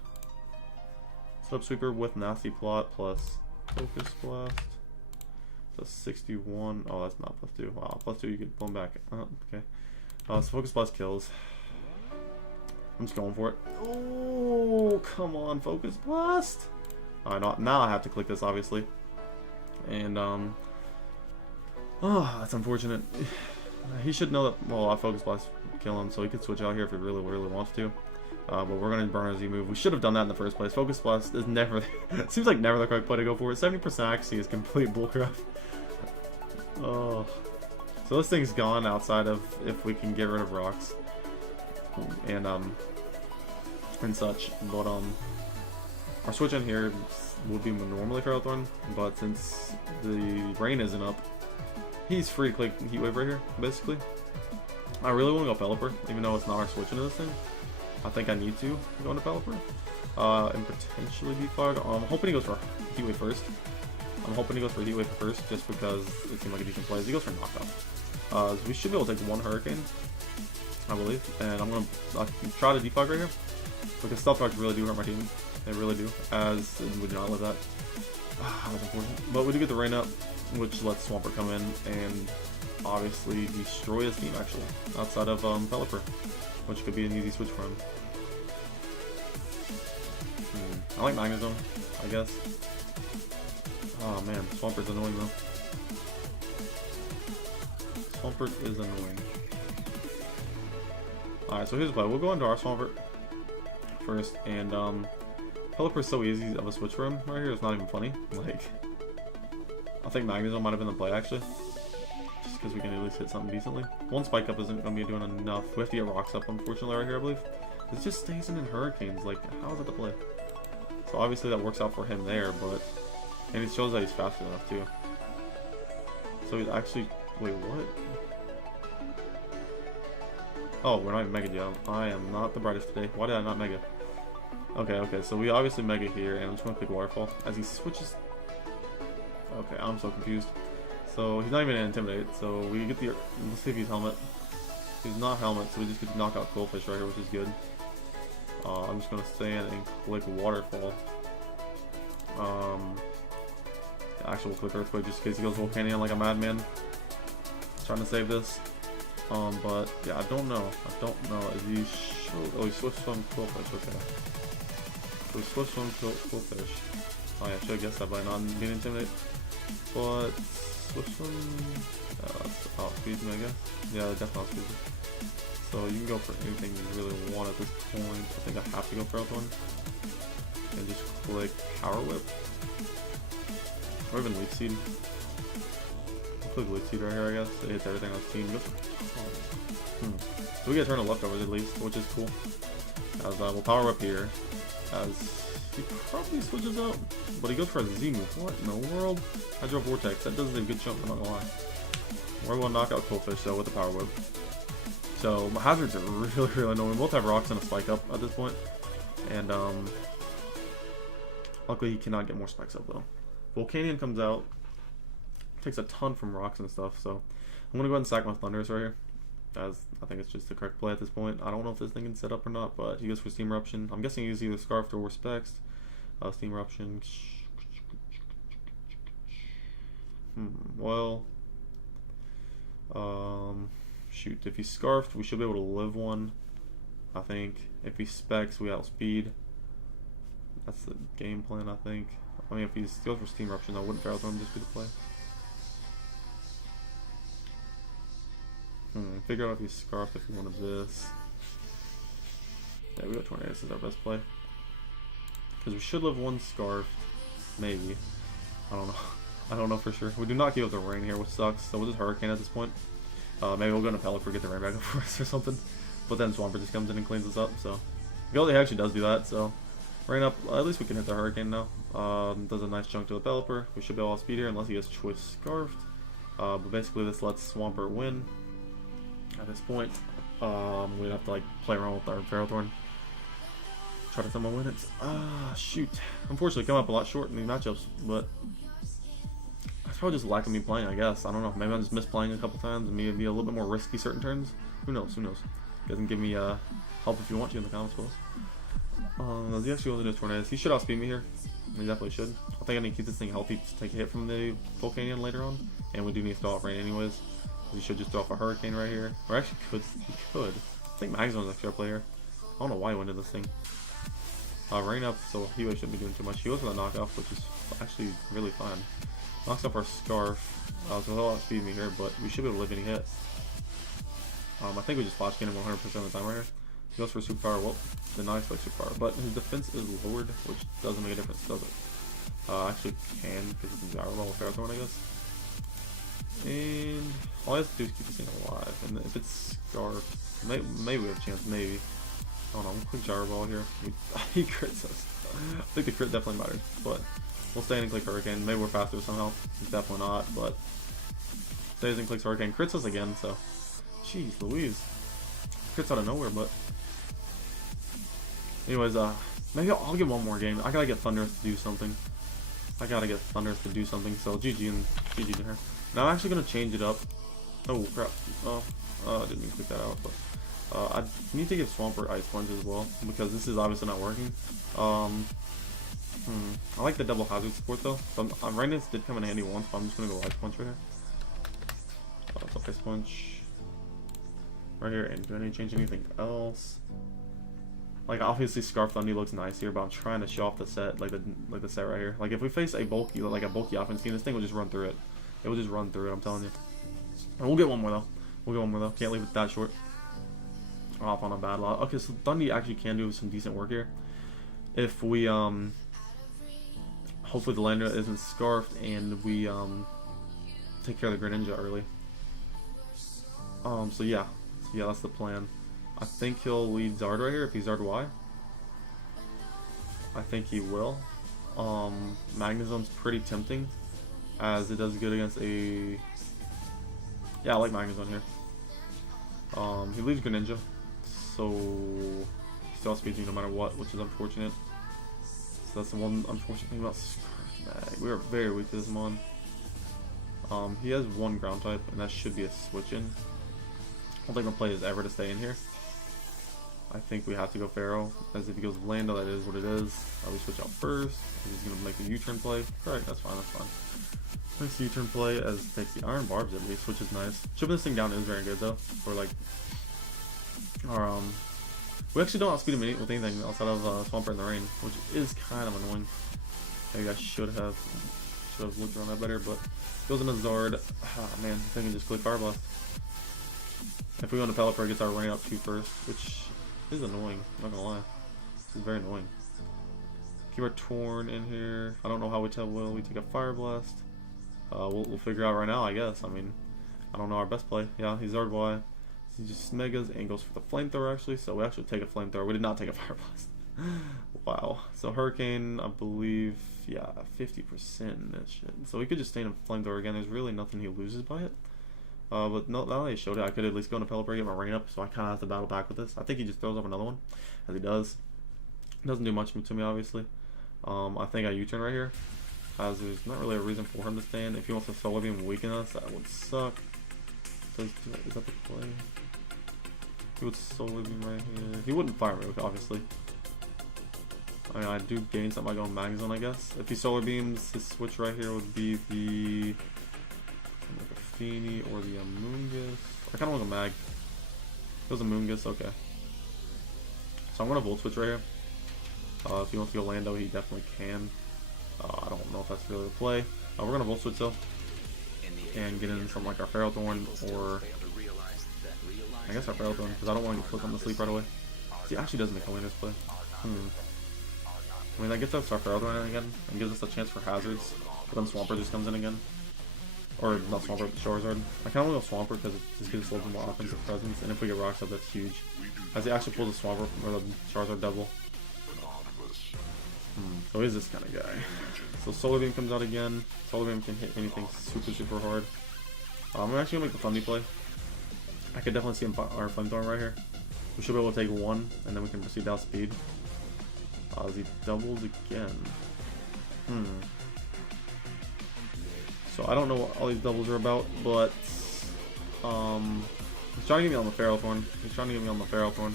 Set up Sweeper with Nasty Plot plus Focus Blast. Plus 61. Oh, that's not plus 2. Wow, plus 2 you can pull him back. Okay. So Focus Blast kills. I'm just going for it. Oh, come on, Focus Blast. Alright, now I have to click this, obviously. And, oh, that's unfortunate. He should know that, well, I Focus Blast kill him, so he could switch out here if he really wants to. But we're going to burn our Z move. We should have done that in the first place. Focus Blast is never, it seems like never the correct play to go for it. 70% accuracy is complete bullcrap. Oh. So this thing's gone outside of if we can get rid of rocks. And such. But, our switch in here would be normally Ferrothorn, but since the rain isn't up, he's free to click Heat Wave right here, basically. I really want to go Pelipper, even though it's not our switch into this thing. I think I need to go into Pelipper. And potentially Defog. I'm hoping he goes for Heat Wave first. Just because it seemed like a decent play. He goes for Knockout. We should be able to take one Hurricane, I believe. And I'm going to try to Defog right here. Because Stealth Rocks really do hurt my team. They really do. As we do not live that. That's unfortunate. But we do get the rain up, which lets Swampert come in and obviously destroy his team, actually, outside of Pelipper, which could be an easy switch for him. I like Magnezone, I guess. Oh man, Swampert's annoying though. Swampert is annoying. Alright, so here's the play. We'll go into our Swampert first, and Pelipper's so easy of a switch for him right here, it's not even funny. Like, I think Magnezone might have been the play actually, just because we can at least hit something decently. One spike up isn't going to be doing enough. We have to get rocks up, unfortunately, right here, I believe. It just stays in Hurricanes. Like, how is it the play? So obviously that works out for him there, but and it shows that he's fast enough too. So he's actually, wait, what? Oh, we're not even Mega yet. I am not the brightest today. Why did I not Mega? Okay, so we obviously Mega here, and I'm just going to click Waterfall as he switches. Okay, I'm so confused. So he's not even an Intimidate, so we get the, let's see if he's Helmet. He's not Helmet, so we just get to knock out Goldfish right here, which is good. I'm just going to stay in and click Waterfall. Actually, we'll click Earthquake just in case he goes Volcanion like a madman. Trying to save this. But yeah, I don't know. Is he oh, he switched from Quillfish, okay. So he switched from Quillfish. Oh yeah, I should have guessed that by not being Intimidate. But switch from that's outspeed me, I guess. Yeah, definitely outspeed. So you can go for anything you really want at this point. I think I have to go Ferrothorn. And just click Power Whip. Or even Leech Seed. I'll click Leech Seed right here, I guess. It hits everything on his team. So we get Eternal Leftovers at least, which is cool. As we'll Power Whip here. As he probably switches out. But he goes for a Z move. What in the world? Hydro Vortex. That does a good jump, I'm not gonna lie. We're going to knock out Quillfish though with the Power Whip. So my hazards are really annoying. We both have rocks and a spike up at this point. And luckily he cannot get more spikes up though. Volcanion comes out. Takes a ton from rocks and stuff, so I'm gonna go ahead and sack my Thundurus right here. As I think it's just the correct play at this point. I don't know if this thing can set up or not, but he goes for Steam Eruption. I'm guessing he's either Scarfed or Specs. Steam Eruption. Well, shoot, if he's Scarfed, we should be able to live one. I think. If he specs, we outspeed. That's the game plan, I think. I mean, if he goes for Steam Eruption, though, wouldn't Ferrothorn just be the play? Figure out if he's Scarfed if he wanted this. Yeah, we got Tornadus as our best play. Because we should live one Scarf. Maybe. I don't know. I don't know for sure. We do not give up the rain here, which sucks. So we'll just Hurricane at this point. Maybe we'll go into Pelipper, get the rain back up for us or something. But then Swampert just comes in and cleans us up. So Gully actually does do that. So rain up. At least we can hit the Hurricane now. Does a nice chunk to the Pelipper. We should be able to speed here unless he gets Choice Scarfed. But basically this lets Swampert win. At this point, we'd have to like play around with our Ferrothorn. Try to somehow win it. Shoot. Unfortunately, come up a lot short in these matchups, but that's probably just lack of me playing, I guess. I don't know. Maybe I'm just misplaying a couple times and maybe a little bit more risky certain turns. Who knows? Who knows? You guys can give me help if you want to in the comments below. Does he actually go into Tornadus? He should outspeed me here. He definitely should. I think I need to keep this thing healthy to take a hit from the Volcanion later on. And we do need to throw off rain anyways. We should just throw off a Hurricane right here. Or actually he could. I think Magnezone's actually our player. I don't know why he went into this thing. Rain up, so he really shouldn't be doing too much. He goes for the knockoff, which is actually really fine. Knocks off our Scarf. So he'll outspeed me here, but we should be able to live any hit. I think we just flash gain him 100% of the time right here. He goes for Super Power. Well, denies like Super Power, but his defense is lowered, which doesn't make a difference, does it? Actually can, because it's a Gyro Ball with Ferrothorn, I guess. And all I have to do is keep this thing alive. And if it's Scarf, maybe we have a chance, maybe. I don't know, we'll click Gyro Ball here. He crits us. I think the crit definitely matters, but we'll stay in and click Hurricane. Maybe we're faster somehow. It's definitely not, but stays and clicks Hurricane. Crits us again, so. Jeez Louise. Crits out of nowhere, but. Anyways, maybe I'll get one more game. I gotta get Thundurus to do something. So GG and GG to her. Now I'm actually gonna change it up. Oh crap. I didn't even click that out, but. I need to give Swampert Ice Punch as well, because this is obviously not working. I like the double hazard support though. So Rainus did come in handy once, but I'm just going to go Ice Punch right here. So Ice Punch right here, and do I need to change anything else? Like obviously Scarf Thundy looks nice here, but I'm trying to show off the set, like the set right here. Like if we face a bulky offense team, this thing will just run through it. It will just run through it, I'm telling you. And we'll get one more though. Can't leave it that short. Off on a bad lot. Okay, so Thundy actually can do some decent work here. If we hopefully the Lander isn't Scarfed and we take care of the Greninja early. So yeah, that's the plan. I think he'll lead Zard right here if he's Zard Y. I think he will. Magnezone's pretty tempting as it does good against a. Yeah, I like Magnezone here. He leaves Greninja. So he still outspeeds me no matter what, which is unfortunate. So that's the one unfortunate thing about Scarf. We are very weak to this mon. He has one ground type, and that should be a switch in. I don't think my play is ever to stay in here. I think we have to go Pharaoh, as if he goes Lando, that is what it is. We switch out first. He's gonna make a U-turn play. Alright, that's fine. Makes the U-turn play as takes the Iron Barbs at least, which is nice. Chipping this thing down is very good though. For like. Or we actually don't outspeed him with anything outside of Swampert in the rain, which is kind of annoying. Maybe I should have looked around that better, but goes into Zard. Ah man, I think I can just click Fire Blast. If we go into Pelipper, it gets our rain up 2 first, which is annoying. I'm not gonna lie, this is very annoying. Keep our Torn in here. I don't know how we tell Will. We take a Fire Blast. We'll figure out right now, I guess. I mean, I don't know our best play. Yeah, he's Zard Y. He just megas and goes for the flamethrower actually, so we actually take a flamethrower. We did not take a fire blast. Wow. So Hurricane, I believe, yeah, 50% in this shit. So we could just stay in a flamethrower again. There's really nothing he loses by it. But no, now that he showed it, I could at least go into Pelipper, get my rain up, so I kind of have to battle back with this. I think he just throws up another one, as he does. It doesn't do much to me, obviously. I think I U-turn right here, as there's not really a reason for him to stand. If he wants to Solar Beam and weaken us, that would suck. Is that the play? He would Solar Beam right here. He wouldn't Fire Move, obviously. I mean, I do gain something by going Magnezone, I guess. If he Solar Beams, his switch right here would be the like a Feeny or the Amoonguss. I kind of want a Mag. It was a Amoonguss, okay. So I'm gonna Volt Switch right here. If he wants to go Lando, he definitely can. I don't know if that's really the play. We're gonna Volt Switch though, and get in something like our Ferrothorn, or I guess our Ferrothorn, because I don't want to get put on the sleep right away. See, actually doesn't make a Lando's play. I mean, that gets us our Ferrothorn again, and gives us a chance for hazards, but then Swampert just comes in again. Or not Swampert, Charizard. I kind of want to go Swampert because it just gives us a little bit more offensive presence, and if we get Rocks up, that's huge. As he actually pulls the Swampert, or the Charizard double. So he's this kind of guy. So Solar Beam comes out again. Solar Beam can hit anything super hard. I'm actually gonna make the Fundy play. I could definitely see him our Flamethrower right here. We should be able to take one, and then we can proceed down speed. As he doubles again. So I don't know what all these doubles are about, but he's trying to get me on the Ferrothorn.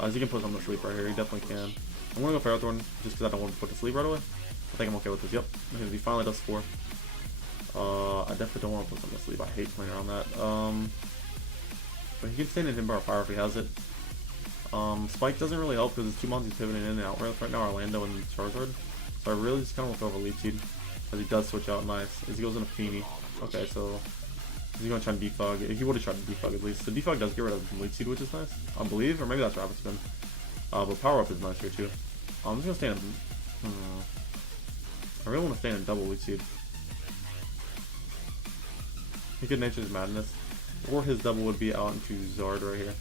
As he can put us on the sleep right here, he definitely can. I'm gonna go Ferrothorn just because I don't want to put to sleep right away. I think I'm okay with this. Yep, because he finally does score. I definitely don't want to put him to sleep. I hate playing around that. But he can stand in Timber Fire if he has it. Spike doesn't really help because it's 2 mons he's pivoting in and out right now, Orlando and Charizard. So I really just kind of want to go over Leech Seed, as he does switch out nice. As he goes into Feeny. Okay, so he's going to try to defog. He would have tried to defog at least. The defog does get rid of Leech Seed, which is nice, I believe, or maybe that's Rapid Spin. But Power Up is nice here too. I'm just going to stand in. I really want to stand in double Leech Seed. Timid Nature's Madness. Or his double would be out into Zard right here.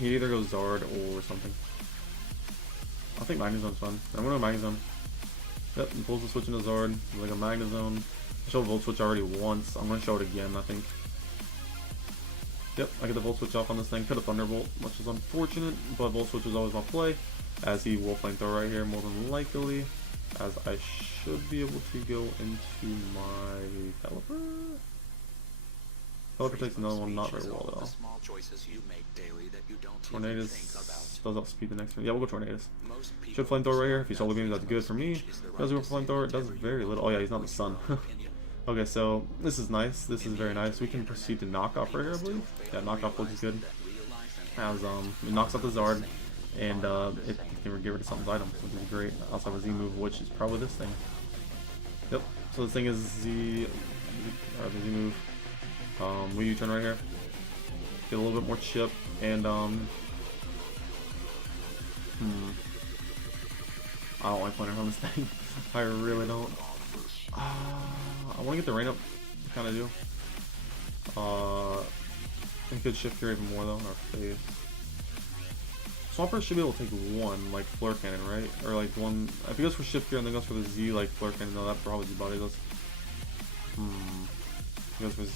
He'd either go Zard or something. I think Magnezone's fun. I'm going to Magnezone. Yep, and pulls the switch into Zard. Like a Magnezone. I showed Volt Switch already once. I'm going to show it again, I think. Yep, I get the Volt Switch off on this thing. Could have Thunderbolt, which is unfortunate, but Volt Switch was always my play. As he will Flamethrower right here, more than likely. As I should be able to go into my Pelipper. Pelipper takes another one, not very well though. Tornadus does outspeed the next one. Yeah, we'll go Tornadus. Should Flamethrower right here. If he's Solar Beam, that's good for me. Does he go for Flamethrower? It does very little. Oh yeah, he's not the sun. Okay, so this is nice. This is very nice. We can proceed to knock off right here, I believe. Yeah, knock off looks good. As it knocks off the Zard, and it can get rid of something's item, which is great. I also have a Z move, which is probably this thing. Yep. So this thing is the Z move. We U-turn right here. Get a little bit more chip, and I don't like playing around this thing. I really don't. I want to get the rain up to kind of do. It could shift here even more though. Our face. Swampert should be able to take one, like Flare Cannon, right? Or like one. If he goes for shift here and then goes for the Z, like Flare Cannon, no, that probably just body does. He goes for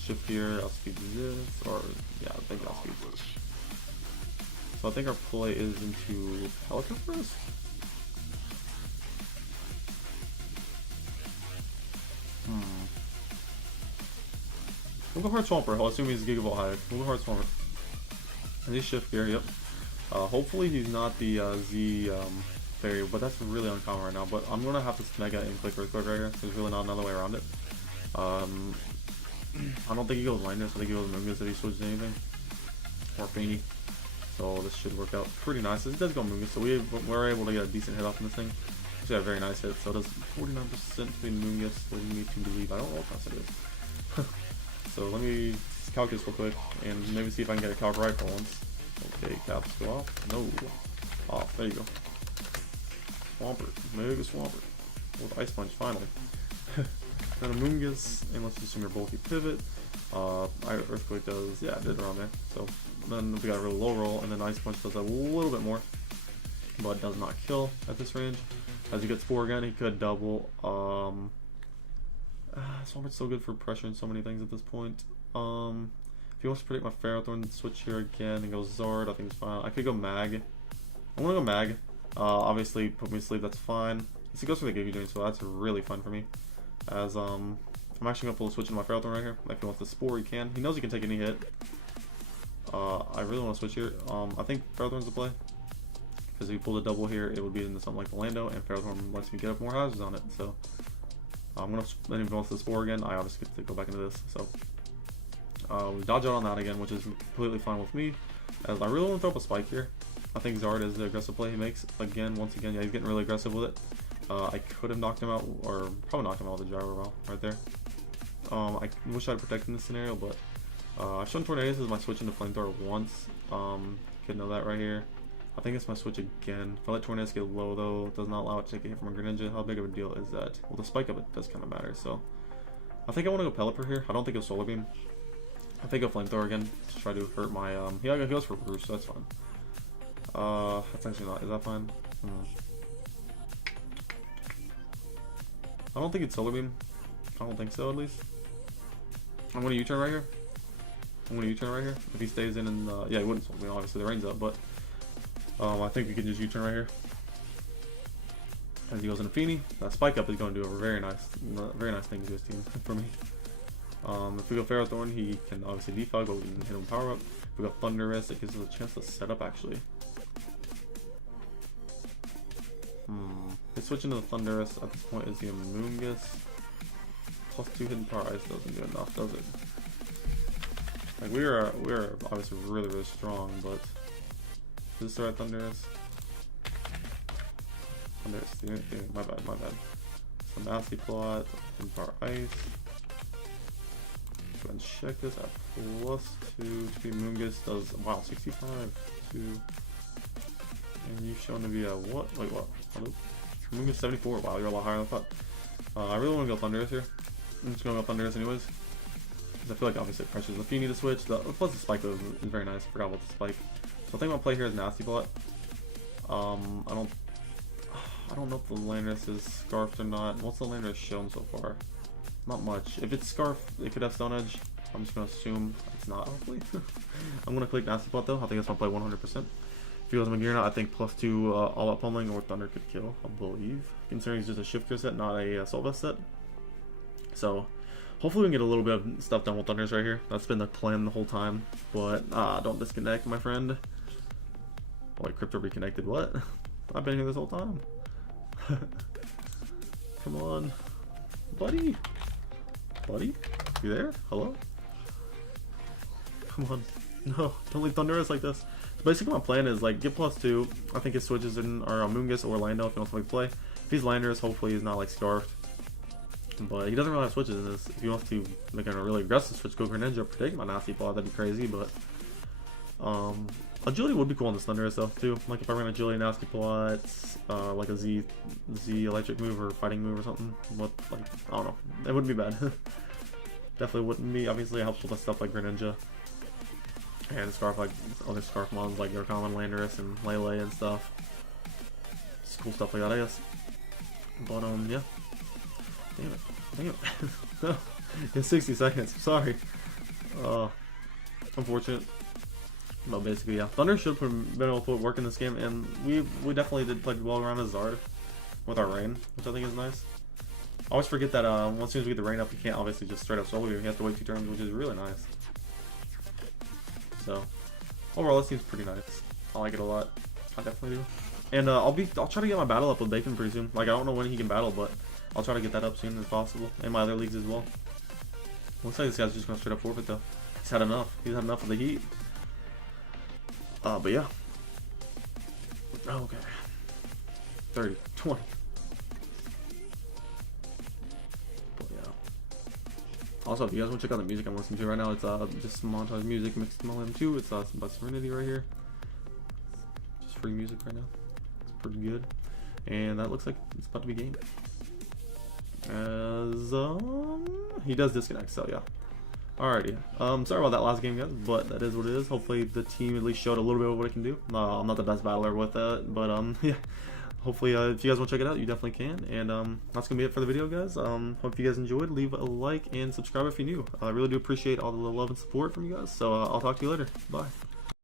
shift here. I'll speed this, or yeah, I think I'll speed this. So I think our play is into Pelipper first. We'll go hard Swampert. I'll assume he's Giga Ball high. We'll go hard Swampert. And he's shift here, yep. Hopefully he's not the Z fairy, but that's really uncommon right now. But I'm gonna have to Mega and click Earthquake right here. There's really not another way around it. I don't think he goes Linus. I think he goes Moongus if he switches anything. Or Feeny. So this should work out pretty nice. It does go Moongus, so we're able to get a decent hit off on this thing. Actually, a very nice hit. So it does 49% between Moongus, leading me to believe. I don't know what class it is. So let me calculus real quick and maybe see if I can get a calc right for once. Okay, caps go off. No. Off. There you go. Swampert. Mega Swampert. With Ice Punch, finally. Then a Moongus, and let's assume your bulky pivot. Earthquake does, yeah, it did around there. So then we got a really low roll, and then Ice Punch does a little bit more, but does not kill at this range. As he gets 4 again, he could double. Swampert's so good for pressuring so many things at this point. If he wants to predict my Ferrothorn, switch here again and go Zard, I think it's fine. I could go Mag. I want to go Mag. Obviously, put me to sleep, that's fine. He goes for the Giga Drain, so that's really fun for me. As I'm actually going to pull the switch into my Ferrothorn right here. If he wants to Spore, he can. He knows he can take any hit. I really want to switch here. I think Ferrothorn's the play. Because if you pull the double here, it would be into something like the Lando, and Ferrothorn lets me get up more houses on it. So I'm going to let him go into the Spore again. I obviously get to go back into this. So we dodge out on that again, which is completely fine with me. As I really want to throw up a spike here. I think Zard is the aggressive play he makes. Once again, yeah, he's getting really aggressive with it. I could have knocked him out, or probably knocked him out with the Gyro Ball right there. I wish I'd protected in this scenario, but I've shown Tornadus as my switch into Flamethrower once. Could know that right here. I think it's my switch again. If I let Tornadus get low though, it does not allow it to take a hit from a Greninja. How big of a deal is that? Well, the spike of it does kind of matter, so I think I want to go Pelipper here. I don't think it's Solar Beam. I think I'll Flamethrower again to try to hurt my he goes for Roost, so that's fine. That's actually not, is that fine? I don't think it's Solar Beam. I don't think so, at least. I'm gonna U-turn right here. If he stays in and yeah, he wouldn't Solar Beam, obviously the rain's up, but I think we can just U-turn right here. As he goes into Feeny, that spike up is going to do a very nice thing to his team for me. If we go Ferrothorn, he can obviously defog, but we can hit him power up. If we go Thundurus, it gives us a chance to set up actually. His switch into the Thundurus at this point is the Amoonguss. Plus 2 hidden power ice doesn't do enough, does it? Like we're obviously really strong, but is this the right Thundurus? My bad. Some nasty plot, hidden power ice. Go ahead and check this at plus 2 to Amoonguss does, wow, 65 to, and you've shown to be a what? Wait, what? Amoonguss 74, wow, you're a lot higher than I thought. I really want to go Thundurus here. I'm just going to go Thundurus anyways, because I feel like obviously it pressures the Feeny to switch. Plus the spike though is very nice, forgot about the spike. So I think I'll play here is nasty plot. I don't know if the Landorus is scarfed or not. What's the Landorus shown so far? Not much. If it's scarf, it could have Stone Edge. I'm just gonna assume it's not, hopefully. I'm gonna click nasty plot though. I think it's gonna play 100%. If he goes Magnezone, I think plus 2 all out pummeling or Thunder could kill, I believe. Considering it's just a shifter set, not a Assault Vest set. So hopefully we can get a little bit of stuff done with Thundurus right here. That's been the plan the whole time. But don't disconnect, my friend. Oh wait, Crypto reconnected. What? I've been here this whole time. Come on, buddy. Buddy, you there? Hello? Come on. No, don't leave Thundurus like this. So basically my plan is like get plus 2. I think his switches in are Amoonguss or Lando if he wants to play. If he's Landorus, hopefully he's not like scarfed. But he doesn't really have switches in this. If he wants to make a really aggressive switch, go Greninja, protect my nasty plot, that'd be crazy, but agility would be cool on this Thundurus though too. Like if I ran agility nasty plots, like a Z electric move or fighting move or something. What, like, I don't know. It wouldn't be bad. Definitely wouldn't be. Obviously it helps with stuff like Greninja. And scarf like other scarf mons like your common Landorus and Lele and stuff. Just cool stuff like that, I guess. But yeah. Damn it. No. In 60 seconds. Sorry. Unfortunate. But basically, yeah. Thunder should have been able to put work in this game, and we definitely did play well around as Zard with our rain, which I think is nice. I always forget that as soon as we get the rain up, you can't obviously just straight up solo beam. You have to wait 2 turns, which is really nice. So overall, this seems pretty nice. I like it a lot. I definitely do. And I'll try to get my battle up with Bacon pretty soon. Like I don't know when he can battle, but I'll try to get that up soon as possible, and my other leagues as well. Looks like this guy's just gonna straight up forfeit though. He's had enough. He's had enough of the heat. But yeah. Okay. 30, 20. But yeah. Also, if you guys want to check out the music I'm listening to right now, it's just montage music mixed with my M2. It's by Serenity right here. Just free music right now. It's pretty good. And that looks like it's about to be game. As he does disconnect, so yeah. Alrighty. Sorry about that last game, guys, but that is what it is. Hopefully the team at least showed a little bit of what it can do. I'm not the best battler with that, but yeah. Hopefully if you guys want to check it out, you definitely can. And that's gonna be it for the video, guys. Hope you guys enjoyed. Leave a like and subscribe if you're new. I really do appreciate all the love and support from you guys. So I'll talk to you later. Bye.